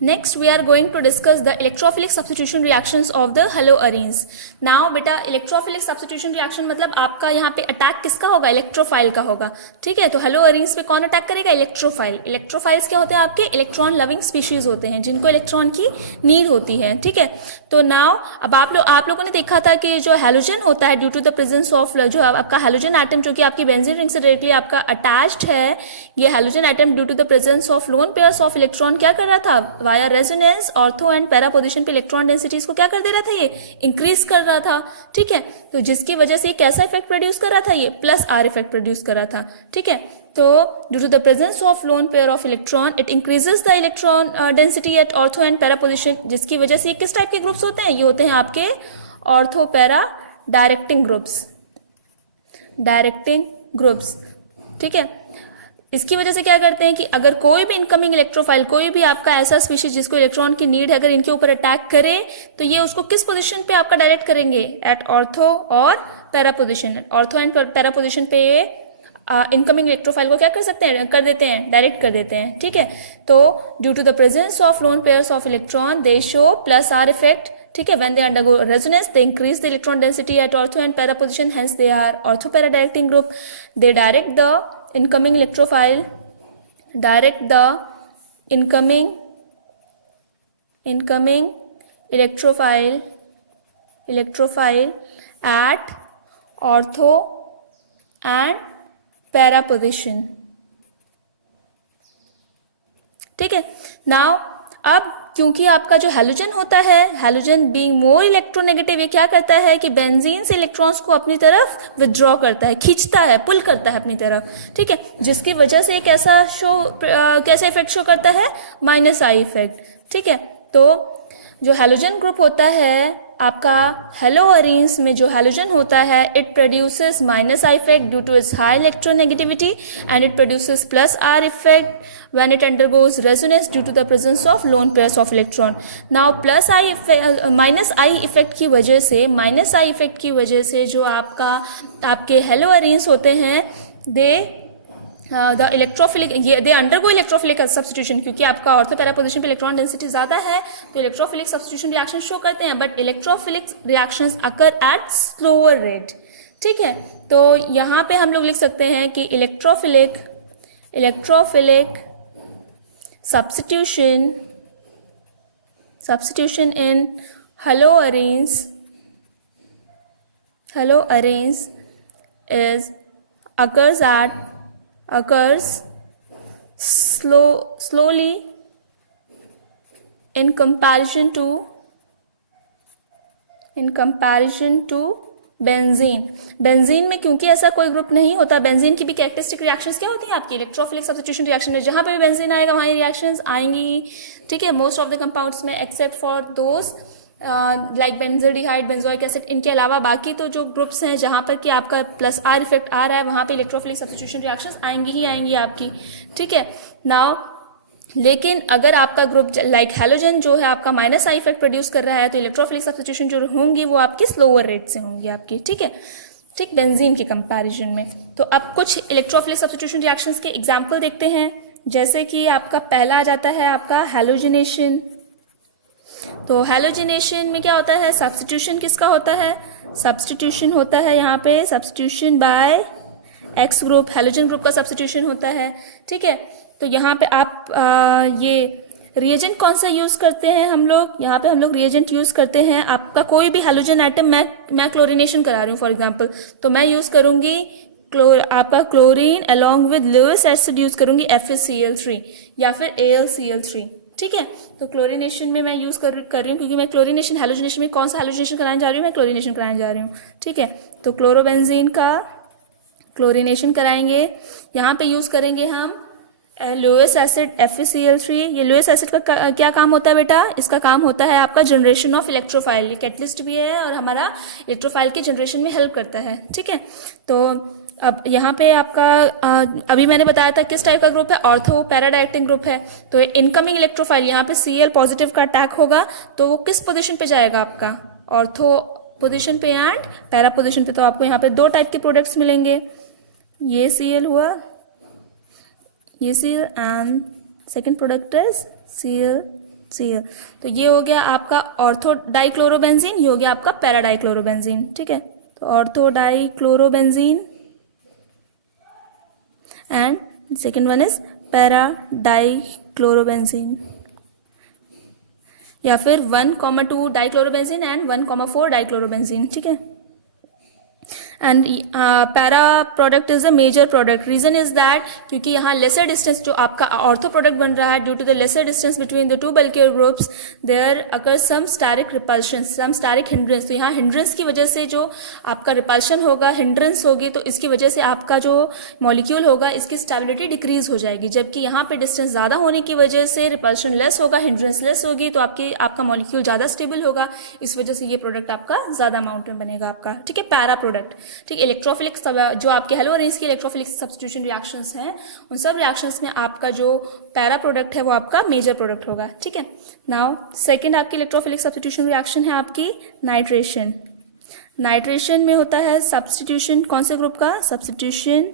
Next, we are going to discuss the electrophilic substitution reactions of the haloarenes. Now, बेटा electrophilic substitution reaction मतलब आपका यहाँ पे attack किसका होगा, इलेक्ट्रोफाइल का होगा. ठीक है, तो haloarenes पे कौन अटैक करेगा, इलेक्ट्रोफाइल. इलेक्ट्रोफाइल्स क्या होते हैं, आपके इलेक्ट्रॉन लविंग स्पीशीज होते हैं जिनको इलेक्ट्रॉन की नीड होती है. ठीक है, तो नाउ अब आप लोगों ने देखा था कि जो हैलोजन होता है due to the presence of जो आपका हैलोजन एटम जो कि आपकी बेंजीन रिंग से डायरेक्टली आपका अटैच्ड है, ये halogen atom due to the presence of lone pairs of electron क्या कर रहा था, via resonance ortho and para position पे इलेक्ट्रॉन डेंसिटीज को क्या कर दे रहा था, ये इंक्रीज कर रहा था. ठीक है, तो जिसकी वजह से ये कैसा इफेक्ट प्रोड्यूस कर रहा था, ये प्लस आर इफेक्ट प्रोड्यूस कर रहा था. ठीक है, तो due to the presence of lone pair of electron it increases the electron density at ortho and para position, जिसकी वजह से किस टाइप के ग्रुप्स होते हैं, ये होते हैं आपके ऑर्थो पैरा डायरेक्टिंग ग्रुप्स. ठीक है, इसकी वजह से क्या करते हैं कि अगर कोई भी इनकमिंग इलेक्ट्रोफाइल, कोई भी आपका ऐसा स्पीशीज जिसको इलेक्ट्रॉन की नीड है, अगर इनके ऊपर अटैक करे तो ये उसको किस पोजीशन पे आपका डायरेक्ट करेंगे, एट ऑर्थो और para position. Ortho and para position पे ये इनकमिंग इलेक्ट्रोफाइल को क्या कर सकते हैं, कर देते हैं, डायरेक्ट कर देते हैं. ठीक है, तो due to the presence of lone pairs of electron they show plus R effect. ठीक है, when they undergo resonance they increase the electron density at ortho and para position, hence they are ortho para directing group. They direct the incoming electrophile electrophile at ortho and para position. ठीक है, now अब क्योंकि आपका जो halogen होता है, halogen being more electronegative, ये क्या करता है कि बेंजीन से इलेक्ट्रॉन्स को अपनी तरफ विथड्रॉ करता है, खींचता है, पुल करता है अपनी तरफ. ठीक है, जिसकी वजह से एक कैसा इफेक्ट शो करता है, माइनस आई इफेक्ट. ठीक है, तो जो हैलोजन ग्रुप होता है आपका हेलोअरीन्स में, जो हैलोजन होता है it produces minus I effect due to its high electronegativity and it produces plus R effect when it undergoes resonance due to the presence of lone pairs of electron. Now minus I effect की वजह से जो आपके हेलोअरीन्स होते हैं the electrophilic they undergo electrophilic substitution, क्योंकि आपका ortho para position पे इलेक्ट्रॉन डेंसिटी ज्यादा है तो इलेक्ट्रोफिलिक सब्स्टिट्यूशन रिएक्शन शो करते हैं, but electrophilic reactions occur at slower rate. ठीक है, तो यहाँ पे हम लोग लिख सकते हैं कि electrophilic substitution in haloarenes occurs slowly in comparison to benzene में क्योंकि ऐसा कोई ग्रुप नहीं होता. बेंजीन की भी कैरेक्टरिस्टिक रिएक्शंस क्या होती हैं आपकी, इलेक्ट्रोफिलिक सब्स्टिट्यूशन रिएक्शन है, जहां पे भी बेंजीन आएगा वहां ये रिएक्शंस आएंगी. ठीक है, मोस्ट ऑफ द कंपाउंड्स में except for those like benzaldehyde, benzoic acid, इनके अलावा बाकी तो जो ग्रुप्स हैं जहां पर कि आपका प्लस आर इफेक्ट आ रहा है वहां पे इलेक्ट्रोफिलिक सब्स्टिट्यूशन रिएक्शंस आएंगी आपकी. ठीक है, नाउ लेकिन अगर आपका ग्रुप लाइक हैलोजन जो है आपका माइनस आई इफेक्ट प्रोड्यूस कर रहा है तो इलेक्ट्रोफिलिक सब्स्टिट्यूशन जो होंगी वो आपकी स्लोअर रेट से होंगी आपकी. ठीक है, ठीक, बेंजीन के कंपैरिजन में. तो अब कुछ इलेक्ट्रोफिलिक सब्स्टिट्यूशन रिएक्शंस के एग्जांपल देखते हैं, जैसे कि आपका पहला आ जाता है आपका हैलोजिनेशन. तो हैलोजिनेशन में क्या होता है, सब्स्टिट्यूशन किसका होता है, सब्स्टिट्यूशन होता है यहाँ पे substitution by X group, halogen group का सब्स्टिट्यूशन होता है. ठीक है, तो यहाँ पे आप ये रिएजेंट कौन सा यूज करते हैं हम लोग, यहाँ पे हम लोग रिएजेंट यूज करते हैं आपका कोई भी हैलोजन एटम, मैं क्लोरीनेशन करा रही हूँ फॉर एग्जांपल, तो मैं यूज करूंगी आपका chlorine along with Lewis acid use करूंगी FeCl3 या फिर AlCl3. ठीक है, तो क्लोरीनेशन में मैं यूज कर रही हूँ क्योंकि मैं क्लोरीनेशन हैलोजिनेशन में कौन सा हैलोजिनेशन कराने जा रही हूँ, मैं क्लोरीनेशन कराने जा रही हूँ. ठीक है, तो क्लोरोबेंजीन का क्लोरीनेशन कराएंगे, यहाँ पे यूज करेंगे हम लुइस एसिड FeCl3. ये लुइस एसिड का क्या काम होता है बेटा, इसका काम होता है आपका जनरेशन ऑफ इलेक्ट्रोफाइल, ये कैटलिस्ट भी है और हमारा इलेक्ट्रोफाइल के जनरेशन में हेल्प करता है. ठीक है, तो अब यहाँ पे आपका अभी मैंने बताया था किस टाइप का ग्रुप है, ऑर्थो पैरा डायरेक्टिंग ग्रुप है. तो इनकमिंग इलेक्ट्रोफाइल यहाँ पे Cl पॉजिटिव का अटैक होगा तो वो किस पोजिशन पे जाएगा आपका, ऑर्थो पोजिशन पे एंड पैरा पोजिशन पे. तो आपको यहाँ पे दो टाइप के प्रोडक्ट्स मिलेंगे, ये Cl हुआ, ये Cl, and second product is Cl Cl। तो ये हो गया आपका ऑर्थो डाइक्लोरोबेंजीन, ये हो गया आपका पैरा डाइक्लोरोबेंजीन। ठीक है, तो ortho dichlorobenzene and second one is para dichlorobenzene, या फिर 1,2 डाइक्लोरोबेंजीन एंड 1,4 डाइक्लोरोबेंजीन। ठीक है, and para product is a major product. Reason is that क्योंकि यहाँ लेसर डिस्टेंस जो आपका ऑर्थो प्रोडक्ट बन रहा है, due to the lesser distance between the two bulkier groups there occur some steric repulsion, some steric hindrance. तो यहाँ hindrance की वजह से जो आपका रिपल्शन होगा, हिंड्रेंस होगी, तो इसकी वजह से आपका जो मॉलिक्यूल होगा इसकी स्टेबिलिटी डिक्रीज हो जाएगी। जबकि यहाँ पे डिस्टेंस ज़्यादा होने की वजह से रिपल्शन लेस होगा, हिंड्रेंस लेस होगी, तो आपका मॉलिक्यूल ज़्यादा स्टेबल होगा। इस वजह से ये प्रोडक्ट आपका ज़्यादा अमाउंट में बनेगा आपका। ठीक है, पैरा प्रोडक्ट। ठीक, इलेक्ट्रोफिलिक जो आपके हेलो अरेंज की इलेक्ट्रोफिलिक सब्स्टिट्यूशन रिएक्शंस हैं, उन सब रिएक्शंस में आपका जो पैरा प्रोडक्ट है वो आपका मेजर प्रोडक्ट होगा। ठीक है, नाउ सेकंड आपकी इलेक्ट्रोफिलिक सब्स्टिट्यूशन रिएक्शन है आपकी नाइट्रेशन। नाइट्रेशन में होता है सब्स्टिट्यूशन कौन से ग्रुप का? Substitution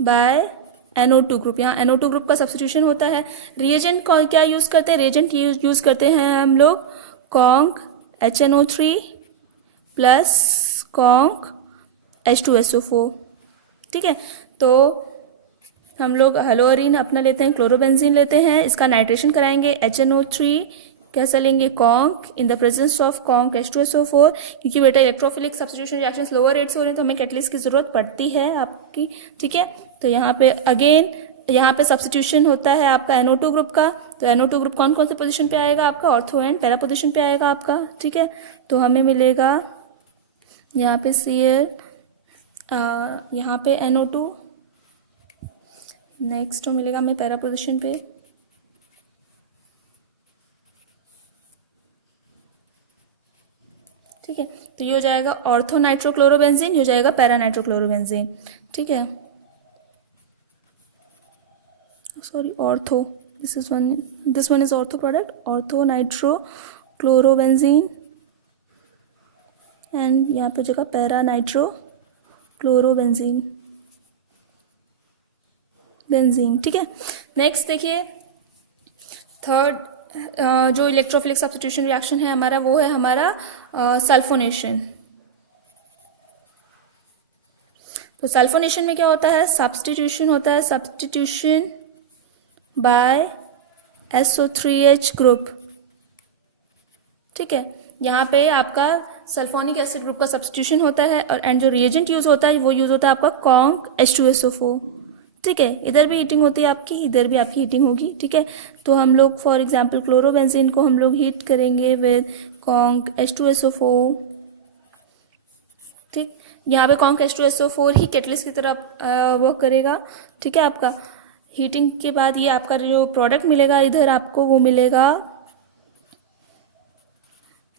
by NO2 group. यहाँ NO2 ग्रुप का सब्स्टिट्यूशन होता है। रिएजेंट क्या यूज करते हैं? रिएजेंट यूज करते हैं हम लोग conc HNO3 plus conc H2SO4। ठीक है, तो हम लोग हेलोअरीन अपना लेते हैं, क्लोरोबेंजीन लेते हैं, इसका नाइट्रेशन कराएंगे। HNO3 कैसा लेंगे? Conc in the presence of conc H2SO4। क्योंकि बेटा electrophilic substitution reactions lower rate से हो रहे हैं तो हमें कैटलिस्ट की जरूरत पड़ती है आपकी। ठीक है, तो यहाँ पे अगेन यहाँ पे सब्स्टिट्यूशन होता है आपका NO2 ग्रुप का। तो NO2 ग्रुप कौन कौन से पोजीशन पे आएगा आपका? ऑर्थो एंड पैरा पोजीशन पे आएगा आपका। ठीक है, तो हमें मिलेगा यहाँ पे Cl, यहाँ पे NO2, नेक्स्ट तो मिलेगा हमें पैरा पोजीशन पे ठीक है, तो ये हो जाएगा ऑर्थो नाइट्रोक्लोरोबेंजीन, ये हो जाएगा पैरा नाइट्रोक्लोरोबेंजीन। ठीक है, sorry ortho, this one is ortho product, ortho nitrochlorobenzene and यहाँ पे जगह पैरा नाइट्रोक्लोरोबेंजीन बेंजीन। ठीक है, नेक्स्ट देखिए थर्ड जो इलेक्ट्रोफिलिक सब्स्टिट्यूशन रिएक्शन है हमारा, वो है हमारा सल्फोनेशन। तो सल्फोनेशन में क्या होता है? सब्स्टिट्यूशन होता है, सब्स्टिट्यूशन बाय SO3H ग्रुप। ठीक है, यहाँ पे आपका सल्फोनिक एसिड ग्रुप का सब्स्टिट्यूशन होता है और एंड जो रिएजेंट यूज होता है वो यूज होता है आपका कॉन्क H2SO4। ठीक है, इधर भी हीटिंग होती है आपकी, इधर भी आपकी हीटिंग होगी। ठीक है, तो हम लोग फॉर एग्जांपल क्लोरोबेंजीन को हम लोग हीट करेंगे विद कॉन्क H2SO4। ठीक, यहाँ पे कॉन्क H2SO4 ही कैटलिस्ट की तरह वर्क करेगा। ठीक है, आपका हीटिंग के बाद ये आपका जो प्रोडक्ट मिलेगा इधर आपको वो मिलेगा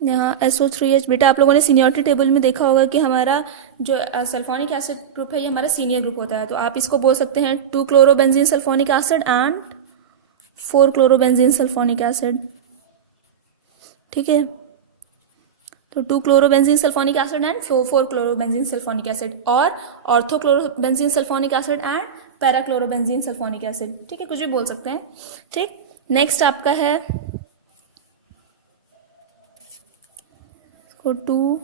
यहाँ SO3H। बेटा आप लोगों ने सीनियरिटी टेबल में देखा होगा कि हमारा जो सल्फोनिक एसिड ग्रुप है ये हमारा सीनियर ग्रुप होता है। तो आप इसको बोल सकते हैं 2 chlorobenzene sulphonic acid and 4 chlorobenzene sulphonic acid. ठीक है, तो 2 chlorobenzene sulphonic acid and 4 chlorobenzene sulphonic acid, और ortho chlorobenzene sulphonic acid and para chlorobenzene sulphonic acid. ठीक है, कुछ भी बोल सकते हैं। ठीक, नेक्स्ट आपका है 2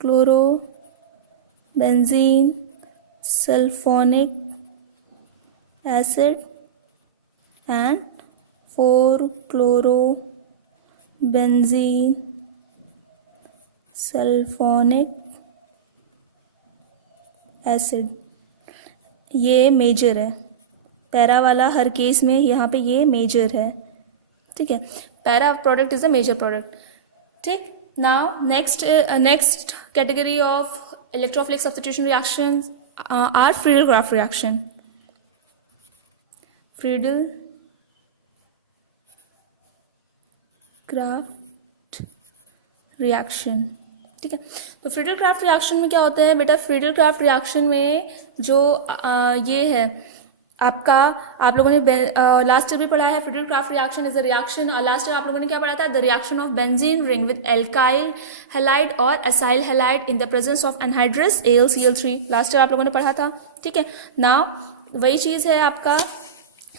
chlorobenzene sulphonic acid and 4 chlorobenzene sulphonic acid. ये मेजर है, पैरा वाला हर केस में यहाँ पे ये मेजर है। ठीक है, para product is a major product. ठीक, now next category of electrophilic substitution reactions are Friedel-Crafts reaction. Friedel-Crafts reaction। ठीक है, तो Friedel-Crafts reaction में क्या होता है बेटा? Friedel-Crafts reaction में जो ये है आपका, आप लोगों ने लास्ट ईयर भी पढ़ा है, Friedel-Crafts reaction is a reaction. Last year आप लोगों ने क्या पढ़ा था? The reaction of benzene ring with alkyl halide और acyl halide in the presence of anhydrous AlCl3। Last year आप लोगों ने पढ़ा था। ठीक है, नाउ वही चीज है आपका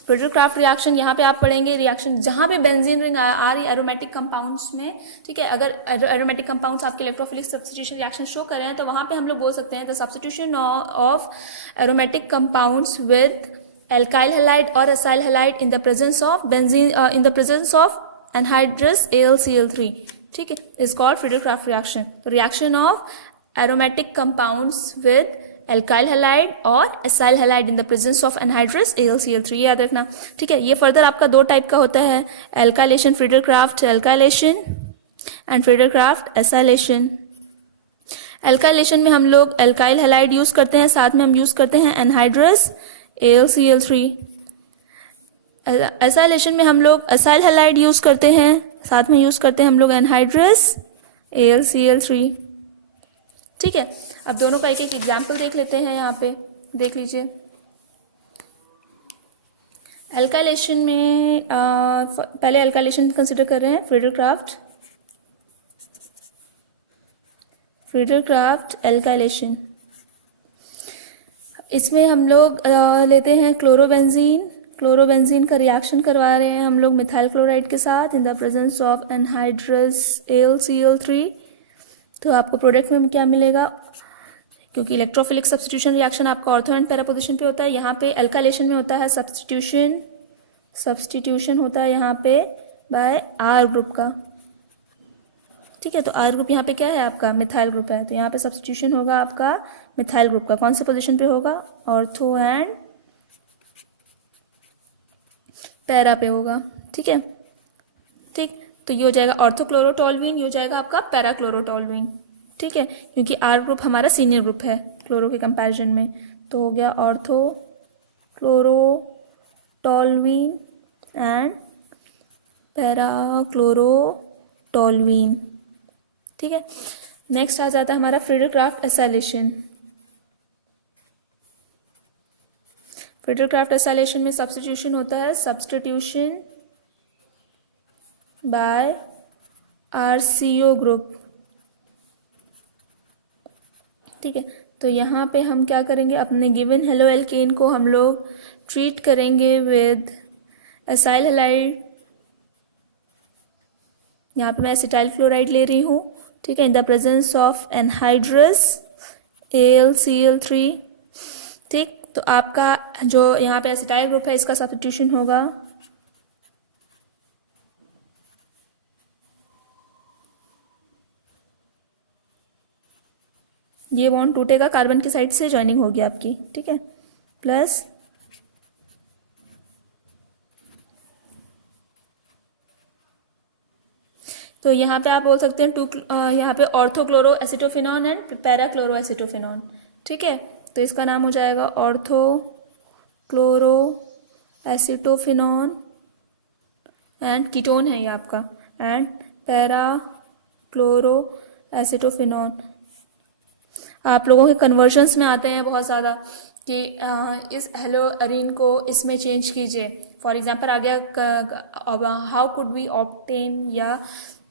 फ्रिडल-क्राफ्ट रिएक्शन, यहाँ पे आप पढ़ेंगे रिएक्शन जहाँ पे बेंजीन रिंग आ रही एरोमेटिक कंपाउंड्स में, ठीक है। अगर एरोमेटिक कंपाउंड्स आपके इलेक्ट्रोफिलिक सब्स्टिट्यूशन रिएक्शन शो कर रहे हैं तो वहाँ पे हम लोग बोल सकते हैं the substitution of aromatic compounds with alkyl halide or acyl halide in the presence of benzene in the presence of anhydrous AlCl3, ठीक है, is called Friedel-Crafts reaction. तो reaction of aromatic compounds with alkyl halide और acyl halide in the presence of anhydrous AlCl3, याद रखना, ठीक है। ये further आपका दो टाइप का होता है, alkylation Friedel-Crafts alkylation and Friedel-Crafts acylation. alkylation में हम लोग alkyl halide यूज करते हैं, साथ में हम यूज करते हैं anhydrous AlCl3. एसाइलेशन में हम लोग असाइल हैलाइड यूज करते हैं, साथ में यूज करते हैं हम लोग एनहाइड्रस AlCl3, ठीक है। अब दोनों का एक एक एग्जाम्पल देख लेते हैं, यहाँ पे देख लीजिए। एल्काइलेशन में पहले एल्काइलेशन कंसिडर कर रहे हैं फ्रीडल-क्राफ्ट एल्काइलेशन। इसमें हम लोग लेते हैं क्लोरोबेंजीन का रिएक्शन करवा रहे हैं हम लोग मिथाइल क्लोराइड के साथ इन the presence of anhydrous AlCl3। तो आपको प्रोडक्ट में क्या मिलेगा, क्योंकि इलेक्ट्रोफिलिक सब्स्टिट्यूशन रिएक्शन आपका ऑर्थो एंड पैरा पोजीशन पे होता है, यहाँ पे एल्काइलेशन में होता है सब्स्टिट्यूशन होता है यहाँ पे बाय R ग्रुप का, ठीक है। तो R ग्रुप यहाँ पे क्या है आपका, मिथाइल ग्रुप है, तो यहाँ पे सब्स्टिट्यूशन होगा आपका मिथाइल ग्रुप का। कौन से पोजीशन पे होगा, ऑर्थो एंड पैरा पे होगा, ठीक है, ठीक। तो ये हो जाएगा ऑर्थोक्लोरोटोल्यूइन, ये हो जाएगा आपका पैराक्लोरोटोल्यूइन, ठीक है, क्योंकि R ग्रुप हमारा सीनियर ग्रुप है क्लोरो के कंपैरिजन में। तो हो गया ऑर्थोक्लोरोटोल्यूइन एंड पैराक्लोरोटोल्यूइन, ठीक है। नेक्स्ट आ जाता है हमारा फ्रीडल-क्राफ्ट एसाइलेशन। फ्रीडल-क्राफ्ट एसाइलेशन में सब्स्टिट्यूशन होता है सब्स्टिट्यूशन बाय RCO ग्रुप, ठीक है। तो यहाँ पे हम क्या करेंगे, अपने गिवन हेलो एल्केन को हम लोग ट्रीट करेंगे विद एसाइल हैलाइड, यहाँ पे मैं एसिटाइल क्लोराइड ले रही हूँ, ठीक है, इन the presence of anhydrous AlCl3, ठीक। तो आपका जो यहाँ पे एसिटाइल ग्रुप है इसका सब्स्टिट्यूशन होगा ये बॉन्ड टूटेगा, कार्बन की साइड से ज्वाइनिंग होगी आपकी, ठीक है, प्लस तो यहाँ पे आप बोल सकते हैं यहाँ पे ऑर्थोक्लोरो एसिटोफिनॉन एंड पैराक्लोरो एसिटोफिनॉन, ठीक है। तो इसका नाम हो जाएगा ऑर्थोक्लोरो एसिटोफिनॉन एंड कीटोन है ये आपका, एंड पैराक्लोरो एसिटोफिनॉन। आप लोगों के कन्वर्जन्स में आते हैं बहुत ज़्यादा कि इस हेलो अरीन को इसमें चेंज कीजिए। फॉर एग्जांपल आ गया हाउ कुड वी ऑब्टेन या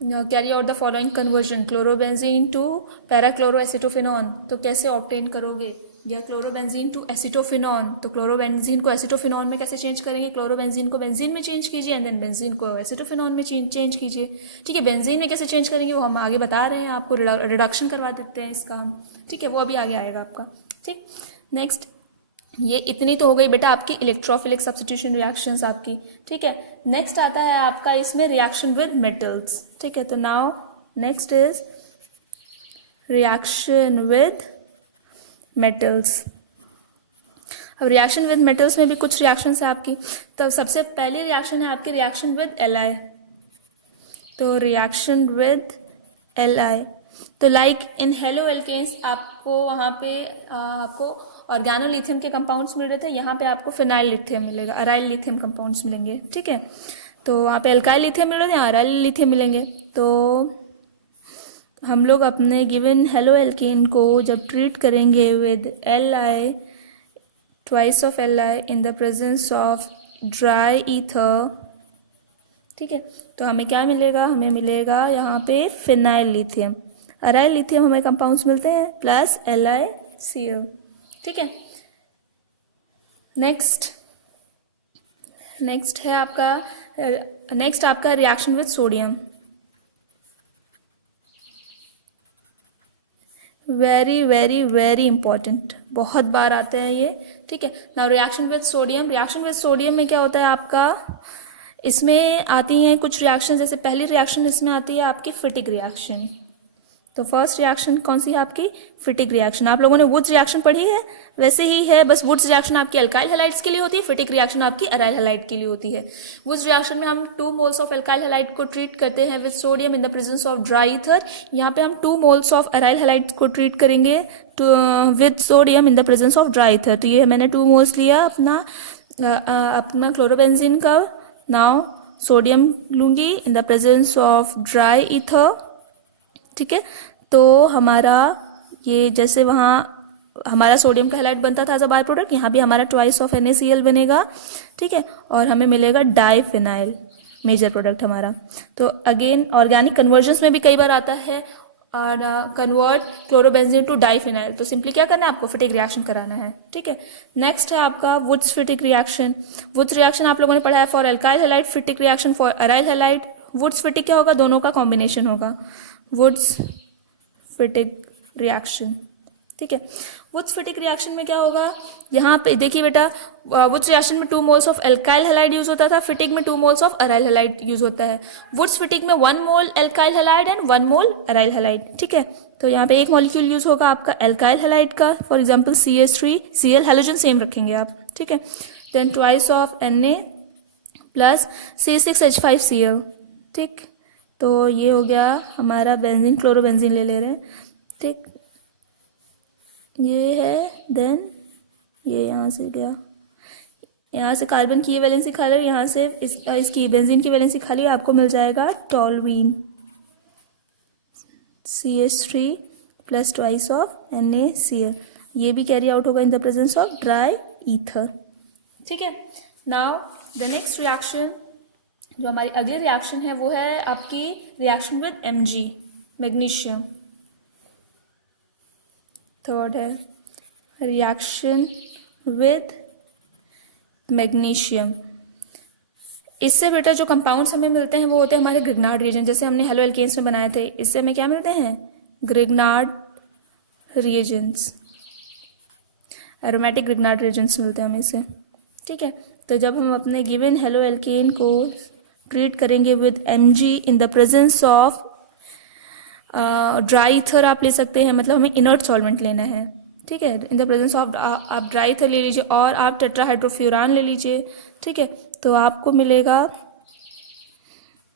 carry out the following conversion chlorobenzene to parachloroacetophenone, तो कैसे ऑब्टेन करोगे, या क्लोरोबेंजीन टू एसिटोफिनॉन, तो क्लोरोबेंजीन को एसिटोफिनॉन में कैसे चेंज करेंगे, क्लोरोबेंजीन को बेंजीन में चेंज कीजिए एंड देन बेंजीन को एसिटोफिनॉन में चेंज कीजिए, ठीक है। बेंजीन में कैसे चेंज करेंगे वो हम आगे बता रहे हैं आपको, रिडक्शन करवा देते हैं इसका, ठीक है, वो अभी आगे आएगा आपका, ठीक। नेक्स्ट ये इतनी तो हो गई बेटा आपकी इलेक्ट्रोफिलिक सब्स्टिट्यूशन रिएक्शंस आपकी, ठीक है। नेक्स्ट आता है आपका इसमें रिएक्शन विद मेटल्स, ठीक है। तो now next is reaction with metals. अब रिएक्शन विद मेटल्स में भी कुछ रिएक्शंस है आपकी। तो सबसे पहली रिएक्शन है आपकी रिएक्शन विद Li। तो रिएक्शन विद Li, तो लाइक इन हेलो एल्केन्स आपको वहाँ पे आपको ऑर्गेनोलिथियम के कंपाउंड्स मिल रहे थे, यहाँ पे आपको फिनाइल लिथियम मिलेगा, अराइल लिथियम कंपाउंड्स मिलेंगे, ठीक है। तो वहाँ पे अल्काइल लिथियम मिल रहे थे, यहाँ अराइल लिथियम मिलेंगे। तो हम लोग अपने गिवन हेलो एल्केन को जब ट्रीट करेंगे with Li twice of Li in the presence of dry ether, ठीक है, तो हमें क्या मिलेगा, हमें मिलेगा यहाँ पे फिनाइल लिथियम, अराइल लिथियम हमें कंपाउंड्स मिलते हैं प्लस LiCl, ठीक है। नेक्स्ट नेक्स्ट आपका reaction with sodium. Very very very important, बहुत बार आते हैं ये, ठीक है। Now reaction with sodium, reaction with sodium में क्या होता है आपका, इसमें आती हैं कुछ रिएक्शन, जैसे पहली रिएक्शन इसमें आती है आपकी फिटिक रिएक्शन। तो फर्स्ट रिएक्शन कौन सी है आपकी, फिटिक रिएक्शन। आप लोगों ने वुड्स रिएक्शन पढ़ी है, वैसे ही है, बस वुड्स रिएक्शन आपकी अल्काइल हैलाइड्स के लिए होती है, फिटिक रिएक्शन आपकी अराइल हैलाइड के लिए होती है। वुड्स रिएक्शन में हम 2 मोल्स ऑफ अल्काइल हैलाइड को ट्रीट करते हैं with sodium in the presence of dry ether. यहाँ पे हम 2 मोल्स ऑफ अराइल हैलाइड को ट्रीट करेंगे with sodium in the presence of dry ether. तो ये मैंने 2 मोल्स लिया अपना क्लोरोबेंजीन का। नाउ सोडियम लूंगी इन the presence of dry ether, ठीक है। तो हमारा ये जैसे वहाँ हमारा सोडियम का हैलाइड बनता था एज अ बाय प्रोडक्ट, यहाँ भी हमारा ट्वाइस ऑफ NaCl बनेगा, ठीक है, और हमें मिलेगा डाइफिनाइल, मेजर प्रोडक्ट हमारा। तो अगेन ऑर्गेनिक कन्वर्जन्स में भी कई बार आता है और कन्वर्ट क्लोरोबेंजीन टू डाइफिनाइल। तो सिंपली क्या करना है आपको, फिटिक रिएक्शन कराना है, ठीक है। नेक्स्ट है आपका Wurtz Fittig reaction. Wurtz reaction आप लोगों ने पढ़ा है for alkyl halide, Fittig reaction for aryl halide. Wurtz Fittig क्या होगा, दोनों का कॉम्बिनेशन होगा, वुड्स फिटिक रिएक्शन, ठीक है। वुड्स फिटिक रिएक्शन में क्या होगा, यहाँ पे देखिए बेटा, वुड्स रिएक्शन में 2 moles of alkyl halide use होता था, फिटिक में 2 moles of aryl halide use होता है। वुड्स फिटिक में 1 mole alkyl halide and 1 mole aryl halide, ठीक है। तो यहाँ पे एक मॉलिक्यूल यूज होगा आपका अल्काइल हैलाइड का, for example CH3Cl, halogen same रखेंगे आप, ठीक है। Then twice of Na plus C6H5Cl, ठीक। तो ये हो गया हमारा बेंजीन, क्लोरोबेंजीन ले रहे हैं, ठीक, ये है। देन ये यहाँ से गया, यहाँ से कार्बन की ये वैलेंसी खाली, यहाँ से इसकी बेंजीन की वैलेंसी खाली, आपको मिल जाएगा toluene, CH3 plus twice of NaCl। ये भी कैरी आउट होगा इन the presence of dry ether, ठीक है। नाउ द नेक्स्ट रिएक्शन, जो हमारी अगली रिएक्शन है वो है आपकी reaction with Mg, magnesium. Third है रिएक्शन विद मैग्नीशियम। इससे बेटा जो कंपाउंड्स हमें मिलते हैं वो होते हैं हमारे ग्रिग्नार्ड रिएजेंट, जैसे हमने हेलो एल्केन्स में बनाए थे, इससे हमें क्या मिलते हैं, Grignard reagents, aromatic Grignard reagents मिलते हैं हमें इससे, ठीक है। तो जब हम अपने गिवन हेलो एल्केन को ट्रीट करेंगे with Mg in the presence of dry ether आप ले सकते हैं, मतलब हमें इनर्ट सॉल्वेंट लेना है, ठीक है। इन द प्रेजेंस ऑफ आप ड्राई ईथर ले लीजिए और आप टेट्राहाइड्रोफ्यूरान ले लीजिए, ठीक है। तो आपको मिलेगा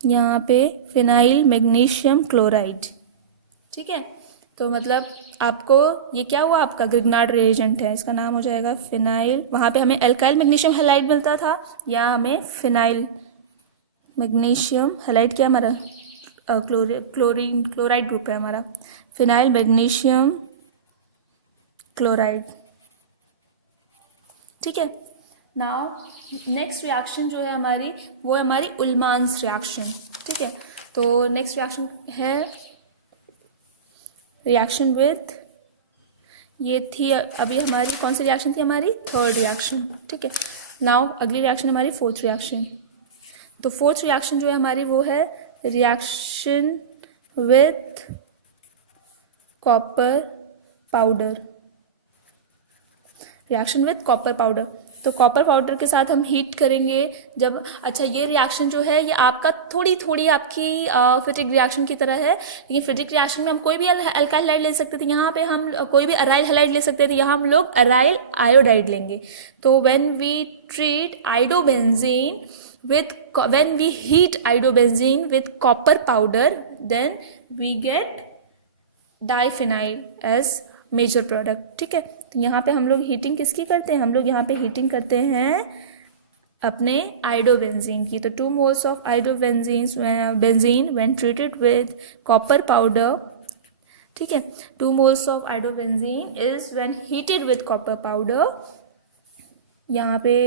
यहाँ पे फिनाइल मैग्नीशियम क्लोराइड, ठीक है। तो मतलब आपको ये क्या हुआ, आपका ग्रिग्नार्ड रिएजेंट है, इसका नाम हो जाएगा फिनाइल। वहाँ पे हमें अल्काइल मैग्नीशियम हैलाइड मिलता था, या हमें फिनाइल मैग्नीशियम हैलाइड, क्या हमारा क्लोराइड ग्रुप है हमारा, फिनाइल मैग्नीशियम क्लोराइड, ठीक है। नाउ नेक्स्ट रिएक्शन जो है हमारी, वो है हमारी उल्मान्स रिएक्शन, ठीक है। तो नेक्स्ट रिएक्शन है रिएक्शन विथ, ये थी अभी हमारी कौन सी रिएक्शन थी, हमारी थर्ड रिएक्शन, ठीक है। नाउ अगली रिएक्शन हमारी फोर्थ रिएक्शन। तो फोर्थ रिएक्शन जो है हमारी वो है reaction with copper powder, reaction with copper powder. तो कॉपर पाउडर के साथ हम हीट करेंगे जब, अच्छा ये रिएक्शन जो है ये आपका थोड़ी आपकी फिटिक रिएक्शन की तरह है, लेकिन फिटिक रिएक्शन में हम कोई भी अल्काइल हैलाइड ले सकते थे, यहाँ पे हम कोई भी अराइल हैलाइड ले सकते थे, यहाँ हम लोग अराइल आयोडाइड लेंगे। तो when we treat iodobenzene with when we heat iodobenzene with copper powder, then we get diphenyl as major product, ठीक है। तो यहाँ पे हम लोग हीटिंग किसकी करते हैं, हम लोग यहाँ पे हीटिंग करते हैं अपने आइडोबेंजीन की। तो 2 moles of benzene when treated with copper powder, ठीक है। 2 moles of iodobenzene is when heated with copper powder, यहाँ पे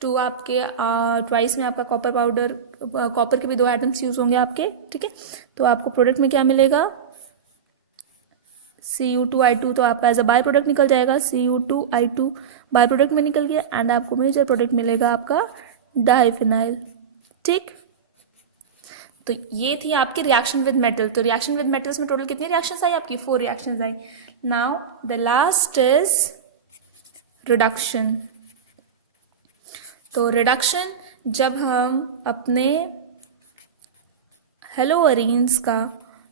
2 आपके ट्वाइस में आपका कॉपर पाउडर, कॉपर के भी 2 आइटम्स यूज होंगे आपके, ठीक है। तो आपको प्रोडक्ट में क्या मिलेगा, Cu2I2, तो आपका एज अ बाय प्रोडक्ट निकल जाएगा, Cu2I2 बाय प्रोडक्ट में निकल गया, एंड आपको मेजर प्रोडक्ट मिलेगा आपका डाइफिनाइल। ठीक, तो ये थी आपकी रिएक्शन विद मेटल। तो रिएक्शन विद मेटल्स में टोटल कितनी रिएक्शंस आई आपकी? 4 reactions I. Now the last is reduction. तो रिडक्शन, जब हम अपने हेलोअरीन्स का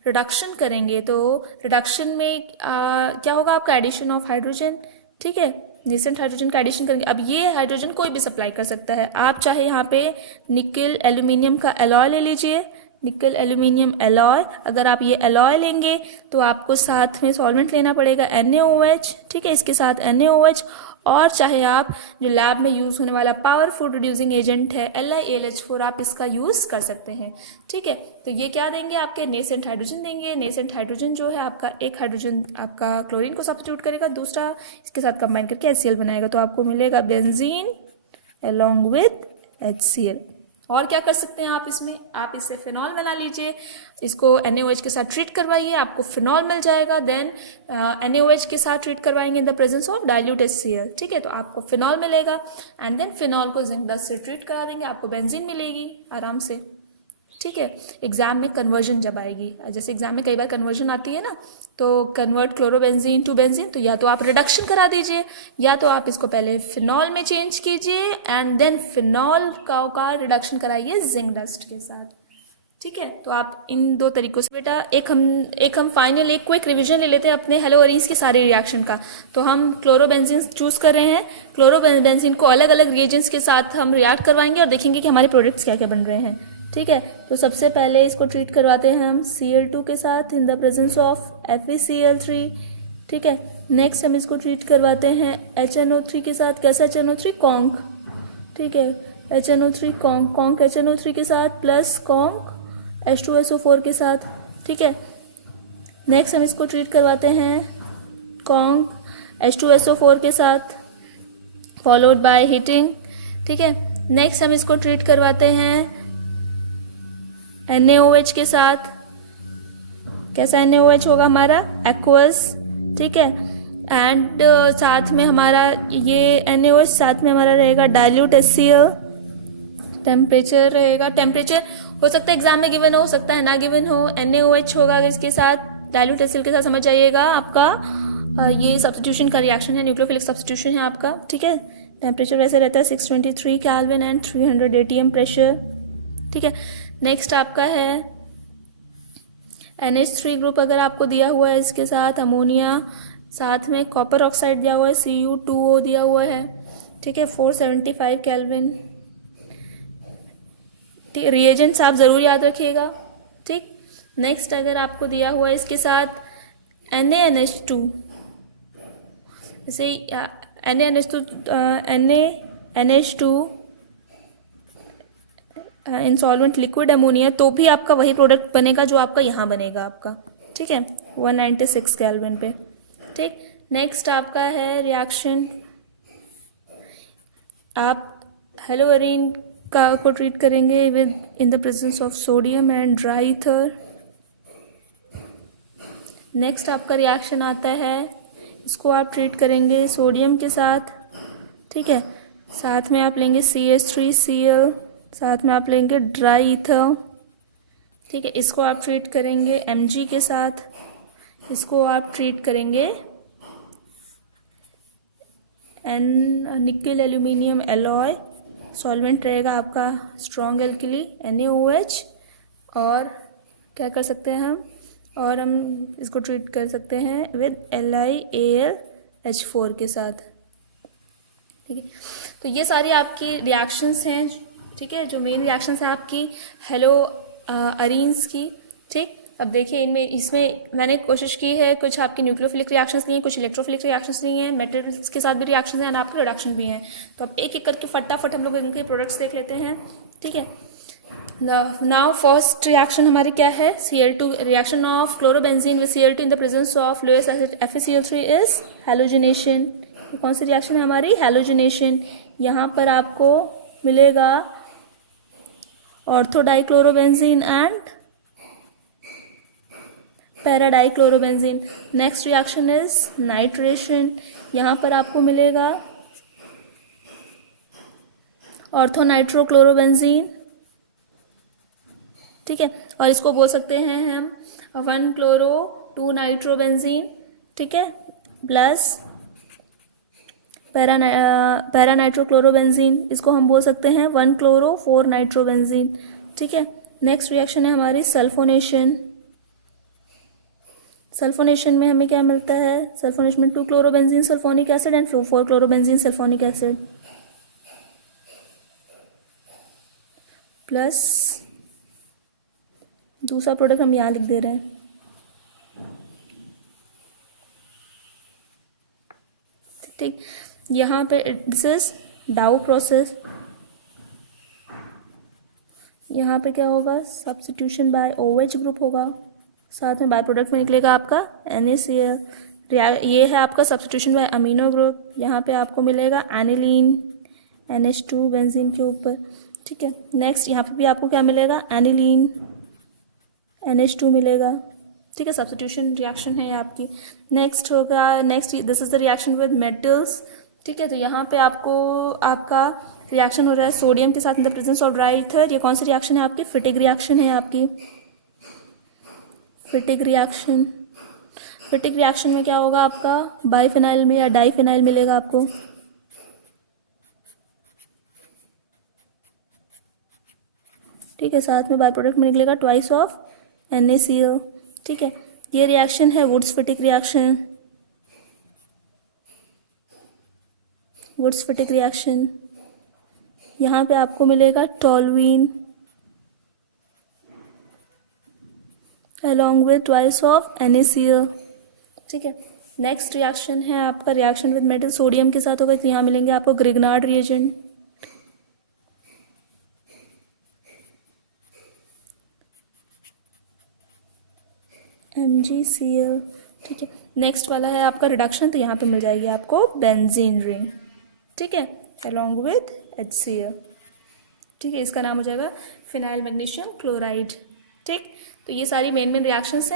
रिडक्शन करेंगे तो रिडक्शन में क्या होगा आपका? Addition of hydrogen. ठीक है, नेसेंट हाइड्रोजन का एडिशन करेंगे। अब ये हाइड्रोजन कोई भी सप्लाई कर सकता है। आप चाहे यहाँ पे निकल एल्यूमिनियम का एलॉय ले लीजिए, निकल एल्यूमिनियम एलॉय। अगर आप ये एलॉय लेंगे तो आपको साथ में सॉल्वेंट लेना पड़ेगा NaOH। ठीक है, इसके साथ NaOH। और चाहे आप जो लैब में यूज होने वाला पावरफुल रिड्यूसिंग एजेंट है LiAlH4, आप इसका यूज कर सकते हैं। ठीक है, तो ये क्या देंगे? आपके नेसेंट हाइड्रोजन देंगे। नेसेंट हाइड्रोजन जो है आपका, एक हाइड्रोजन आपका क्लोरीन को सब्स्टिट्यूट करेगा, दूसरा इसके साथ कंबाइन करके HCl बनाएगा, तो आपको मिलेगा बेंजीन along with HCl। और क्या कर सकते हैं आप इसमें? आप इससे फिनॉल बना लीजिए, इसको NaOH के साथ ट्रीट करवाइए, आपको फिनॉल मिल जाएगा। देन NaOH के साथ ट्रीट करवाएंगे इन the presence of dilute HCl। ठीक है, तो आपको फिनॉल मिलेगा एंड देन फिनॉल को जिंक डस्ट से ट्रीट करा देंगे, आपको बेंजीन मिलेगी आराम से। ठीक है, एग्जाम में कन्वर्जन जब आएगी, जैसे एग्जाम में कई बार कन्वर्जन आती है ना, तो कन्वर्ट क्लोरोबेंजीन टू बेंजीन, तो या तो आप रिडक्शन करा दीजिए या तो आप इसको पहले फिनॉल में चेंज कीजिए एंड देन फिनॉल का रिडक्शन कराइए जिंक डस्ट के साथ। ठीक है, तो आप इन दो तरीकों से बेटा एक हम फाइनल एक क्विक रिवीजन ले लेते हैं अपने हेलोअरीन्स के सारे रिएक्शन का। तो हम क्लोरोबेंजीन चूज कर रहे हैं। क्लोरोबेंजीन को अलग अलग रिएजेंट्स के साथ हम रिएक्ट करवाएंगे और देखेंगे कि हमारे प्रोडक्ट्स क्या क्या बन रहे हैं। ठीक है, तो सबसे पहले इसको ट्रीट करवाते हैं हम Cl2 के साथ इन द प्रेजेंस ऑफ FeCl3। ठीक है, नेक्स्ट हम इसको ट्रीट करवाते हैं HNO3 के साथ। कैसा HNO3? कॉन्क। ठीक है, HNO3 कॉन्क HNO3 के साथ प्लस कॉन्क H2SO4 के साथ। ठीक है, नेक्स्ट हम इसको ट्रीट करवाते हैं कॉन्क H2SO4 के साथ फॉलोड बाय हीटिंग। ठीक है, नेक्स्ट हम इसको ट्रीट करवाते हैं NaOH के साथ। कैसा NaOH होगा हमारा? एक्वस। ठीक है, एंड साथ में हमारा ये NaOH साथ में हमारा रहेगा डाइल्यूट HCl। टेम्परेचर रहेगा, टेम्परेचर हो सकता है एग्जाम में गिवन हो सकता है ना गिवन हो। NaOH होगा इसके साथ डाइल्यूट HCl के साथ, समझ जाइएगा आपका ये सब्स्टिट्यूशन का रिएक्शन है, न्यूक्लियोफिलिक सब्स्टिट्यूशन है आपका। ठीक है, टेम्परेचर वैसे रहता है 623 केल्विन एंड 300 atm प्रेशर। ठीक है, नेक्स्ट आपका है NH3 ग्रुप अगर आपको दिया हुआ है, इसके साथ अमोनिया, साथ में कॉपर ऑक्साइड दिया हुआ है, Cu2O दिया हुआ है। ठीक है, 475 केल्विन। ठीक, रिएजेंट्स आप जरूर याद रखिएगा। ठीक, नेक्स्ट अगर आपको दिया हुआ है इसके साथ NaNH2, जैसे NaNH2 इंसॉल्वेंट लिक्विड अमोनिया, तो भी आपका वही प्रोडक्ट बनेगा जो आपका यहाँ बनेगा आपका। ठीक है, 196 केल्विन पे। ठीक, नेक्स्ट आपका है रिएक्शन, आप हेलोअरीन को ट्रीट करेंगे with in the presence of sodium and dry ether. Next आपका रिएक्शन आता है, इसको आप ट्रीट करेंगे सोडियम के साथ। ठीक है, साथ में आप लेंगे CH3Cl, साथ में आप लेंगे ड्राई ईथर। ठीक है, इसको आप ट्रीट करेंगे Mg के साथ, इसको आप ट्रीट करेंगे निकल एल्यूमिनियम एलॉय। सॉल्वेंट रहेगा आपका स्ट्रॉन्ग एल्किली NaOH। और क्या कर सकते हैं हम, और हम इसको ट्रीट कर सकते हैं विद LiAlH4 के साथ। ठीक है, तो ये सारी आपकी रिएक्शंस हैं। ठीक है, जो मेन रिएक्शंस है आपकी हेलोअरीन्स की। ठीक, अब देखिए इसमें मैंने कोशिश की है, कुछ आपके न्यूक्लियोफिलिक रिएक्शंस नहीं है, कुछ इलेक्ट्रोफिलिक रिएक्शंस नहीं है, मेटल्स के साथ भी रिएक्शंस हैं और आपके रिडक्शन भी हैं। तो अब एक एक करके फटाफट हम लोग इनके प्रोडक्ट्स देख लेते हैं। ठीक है, नाउ फर्स्ट रिएक्शन हमारी क्या है? Cl2 reaction of chlorobenzene with Cl2 in the presence of lowest acid FeCl3 is halogenation. कौन सी रिएक्शन है हमारी? हैलोजिनेशन। यहाँ पर आपको मिलेगा orthodichlorobenzene and paradichlorobenzene. Next reaction is nitration. यहाँ पर आपको मिलेगा ऑर्थो नाइट्रोक्लोरोबेंजीन, ठीक है। और इसको बोल सकते हैं हम 1 क्लोरो 2 नाइट्रोबेंजीन, ठीक है, प्लस पैरा नाइट्रोक्लोरोबेंजीन, इसको हम बोल सकते हैं 1 क्लोरो 4 नाइट्रोबेंजीन, ठीक है। नेक्स्ट रिएक्शन है हमारी सल्फोनेशन। सल्फोनेशन में हमें क्या मिलता है, सल्फोनेशन में 2 chlorobenzene sulphonic acid and 4 chlorobenzene sulphonic acid, plus दूसरा प्रोडक्ट हम यहाँ लिख दे रहे हैं, ठीक। यहाँ पे दिस इज डाउ प्रोसेस, यहाँ पे क्या होगा, सब्स्टिट्यूशन बाय OH ग्रुप होगा, साथ में बाय प्रोडक्ट में निकलेगा आपका NaCl। ये है आपका सब्स्टिट्यूशन बाय अमीनो ग्रुप, यहाँ पे आपको मिलेगा एनिलीन NH2 बेंजीन के ऊपर, ठीक है। नेक्स्ट यहाँ पे भी आपको क्या मिलेगा, एनिलीन NH2 मिलेगा, ठीक है। सब्स्टिट्यूशन रिएक्शन है आपकी। नेक्स्ट होगा, next this is the reaction with metals, ठीक है। तो यहाँ पे आपको आपका रिएक्शन हो रहा है सोडियम के साथ इन the presence of dry ether. ये कौन सी रिएक्शन है आपकी, फिटिक रिएक्शन है आपकी, फिटिक रिएक्शन। फिटिक रिएक्शन में क्या होगा आपका, बाइफिनाइल में या डाइफिनाइल मिलेगा आपको, ठीक है। साथ में बाय प्रोडक्ट में निकलेगा ट्वाइस ऑफ NaCl, ठीक है। ये रिएक्शन है Wurtz Fittig reaction, Wurtz Fittig reaction. यहाँ पे आपको मिलेगा toluene along with twice of NaCl, ठीक है। नेक्स्ट रिएक्शन है आपका रिएक्शन विद मेटल, सोडियम के साथ होगा, तो यहाँ मिलेंगे आपको ग्रिग्नार्ड रिएजेंट, MgCl, ठीक है। नेक्स्ट वाला है आपका रिडक्शन, तो यहाँ पे मिल जाएगी आपको बेंजीन रिंग, ठीक है, along with HCl, ठीक है। इसका नाम हो जाएगा फिनाइल मैग्नीशियम क्लोराइड, ठीक। तो ये सारी मेन रिएक्शंस हैं।